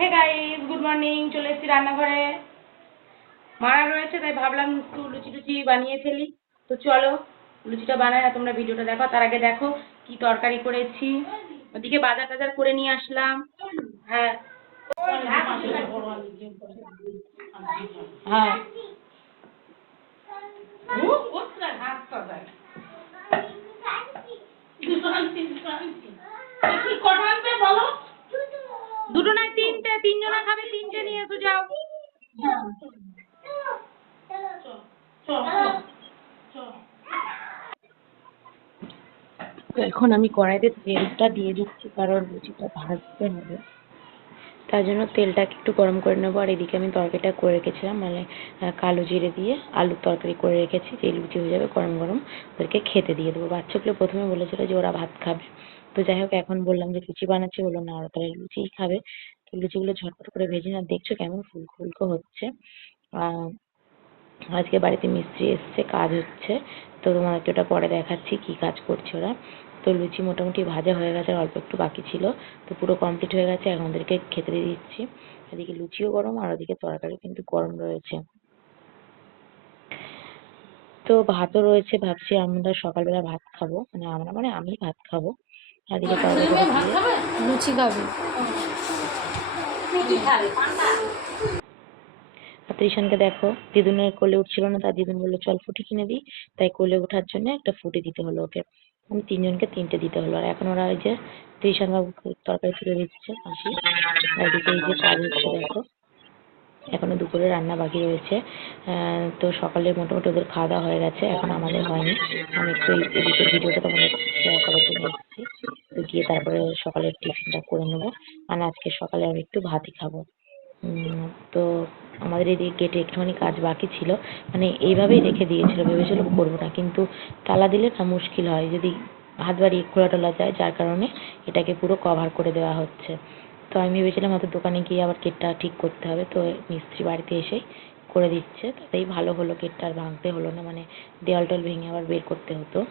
Hey guys good morning চলে এসেছি রান্নাঘরে। মারা রয়েছে, তাই ভাবলাম একটু লুচি টুচি বানিয়ে ফেলি। তো চলো, লুচিটা বানাই না তোমরা ভিডিওটা দেখো। তার আগে দেখো কি তরকারি করেছি। ওদিকে বাজার টাজার করে নিয়ে আসলাম। হ্যাঁ। হ্যাঁ দুটো নয় তিনটে তিনজনা খাবে, তিনটে নিয়ে এসো যাও। তো এখন আমি কড়াইতে তেলটা দিয়ে দিচ্ছি, কারণ লুচিটা ভাজতে হবে। তার জন্য তেলটাকে একটু গরম করে নেব, আর এদিকে আমি তরকারিটা করে রেখেছিলাম মানে কালো জিরে দিয়ে আলুর তরকারি করে রেখেছি, যে লুচি হয়ে যাবে গরম গরম ওদেরকে খেতে দিয়ে দেবো। বাচ্চাগুলো প্রথমে বলেছিল যে ওরা ভাত খাবে। তো যাই হোক, এখন বললাম যে লুচি বানাচ্ছি, বলল না, ওরা তাহলে লুচিই খাবে। লুচিগুলো ঝটপট করে ভেজে না, দেখছ কেমন ফুলকো ফুলকো হচ্ছে? আজকে বাড়িতে মিস্ত্রি এসছে, কাজ হচ্ছে, তো তোমাদেরকে ওটা পরে দেখাচ্ছি কি কাজ করছে ওরা। তো লুচি মোটামুটি ভাজা হয়ে গেছে অল্প একটু বাকি ছিল, তো পুরো কমপ্লিট হয়ে গেছে, এখন ওদেরকে খেতে দিয়ে দিচ্ছি। এদিকে লুচিও গরম, আর ওদিকে তরকারি কিন্তু গরম রয়েছে। তো ভাতও রয়েছে, ভাবছি আমরা সকালবেলা ভাত খাব মানে আমরা মানে আমি ভাত খাব। তরকারি দিয়ে লুচি খাবে। আর ত্রিশানকে দেখো, দিদুনের কোলে উঠছিল না তার দিদুন বলল, চল ফুটি কিনে দিই। তাই কোলে ওঠার জন্য একটা ফুটি দিতে হলো ওকে। আমি তিনজনকে তিনটে দিতে হলো। আর এখন ওরা ওই যে ত্রিশান বাবু তরকারি তুলে দিচ্ছে হাসি এদিকে এই যে কাজ হচ্ছে, দেখো। এখনও দুপুরে রান্না বাকি রয়েছে। তো সকালে মোটামুটি ওদের খাওয়া দাওয়া হয়ে গেছে। এখন আমাদের হয়নি। আমি একটু এদিকে ভিডিওটা তোমাদের শেয়ার করার জন্য এসেছি তো গিয়ে তারপরে সকালের টিফিনটা করে নেব। মানে আজকে সকালে আমি একটু ভাতই খাব। তো আমাদের এদিকে গেটে একটুখানি কাজ বাকি ছিল। মানে এইভাবেই রেখে দিয়েছিল ভেবেছিল করব না। কিন্তু তালা দিলে না মুশকিল হয়। যদি হাত বাড়িয়ে খোলা টোলা যায়, যার কারণে এটাকে পুরো কভার করে দেওয়া হচ্ছে। তো আমি ভেবেছিলাম হয়তো দোকানে গিয়ে আবার গেটটা ঠিক করতে হবে। তো মিস্ত্রি বাড়িতে এসেই করে দিচ্ছে। তাতেই ভালো হলো। গেটটা আর ভাঙতে হলো না। মানে দেওয়াল টোয়াল ভেঙে আবার বের করতে হতো।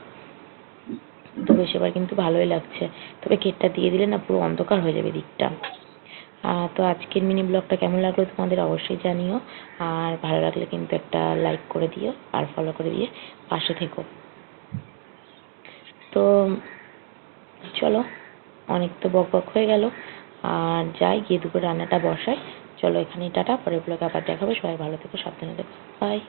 বেশ, এবার কিন্তু ভালোই লাগছে। তবে গেটটা দিয়ে দিলে না পুরো অন্ধকার হয়ে যাবে দিকটা। তো আজকের মিনি ব্লগটা কেমন লাগল তোমাদের অবশ্যই জানিও। আর ভালো লাগলে কিন্তু একটা লাইক করে দিও আর ফলো করে দিয়ে পাশে থেকো। তো চলো, অনেক তো বক বক হয়ে গেল। আর যাই, গিয়ে দুপুরে রান্নাটা বসাই। চলো এখানেই টাটা, পরের ব্লগে আবার দেখাবো। সবাই ভালো থেকো, সাবধানে থেকো। বাই